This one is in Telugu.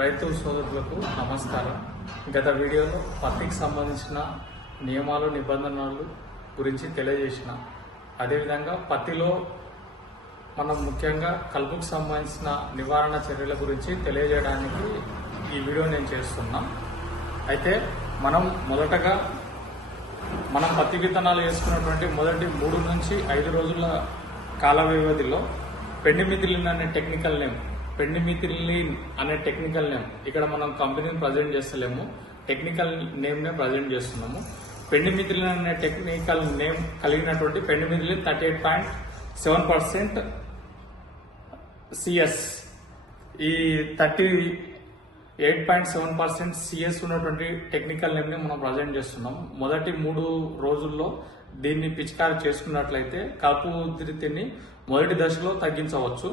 రైతు సోదరులకు నమస్కారం. గత వీడియోలో పత్తికి సంబంధించిన నియమాలు నిబంధనలు గురించి తెలియజేసిన, అదేవిధంగా పత్తిలో మనం ముఖ్యంగా కలుపుకు సంబంధించిన నివారణ చర్యల గురించి తెలియజేయడానికి ఈ వీడియో నేను చేస్తున్నా. అయితే మొదటగా మనం పత్తి విత్తనాలు వేసుకున్నటువంటి మొదటి 3 నుంచి 5 రోజుల కాల వ్యవధిలో పెండిమిథిలిన్ అనే టెక్నికల్ నేమ్ ఇక్కడ మనం కంపెనీని ప్రజెంట్ చేస్తలేము, టెక్నికల్ నేమ్నే ప్రజెంట్ చేస్తున్నాము. పెండిమిథిలిన్ అనే టెక్నికల్ నేమ్ కలిగినటువంటి పెండిమిథిలిన్ 38.7% సిఎస్, ఈ 38.7% సిఎస్ ఉన్నటువంటి టెక్నికల్ నేమ్ని మనం ప్రజెంట్ చేస్తున్నాం. మొదటి 3 రోజుల్లో దీన్ని పిచికారి చేసుకున్నట్లయితే కలుపు ఉధృతిని మొదటి దశలో తగ్గించవచ్చు.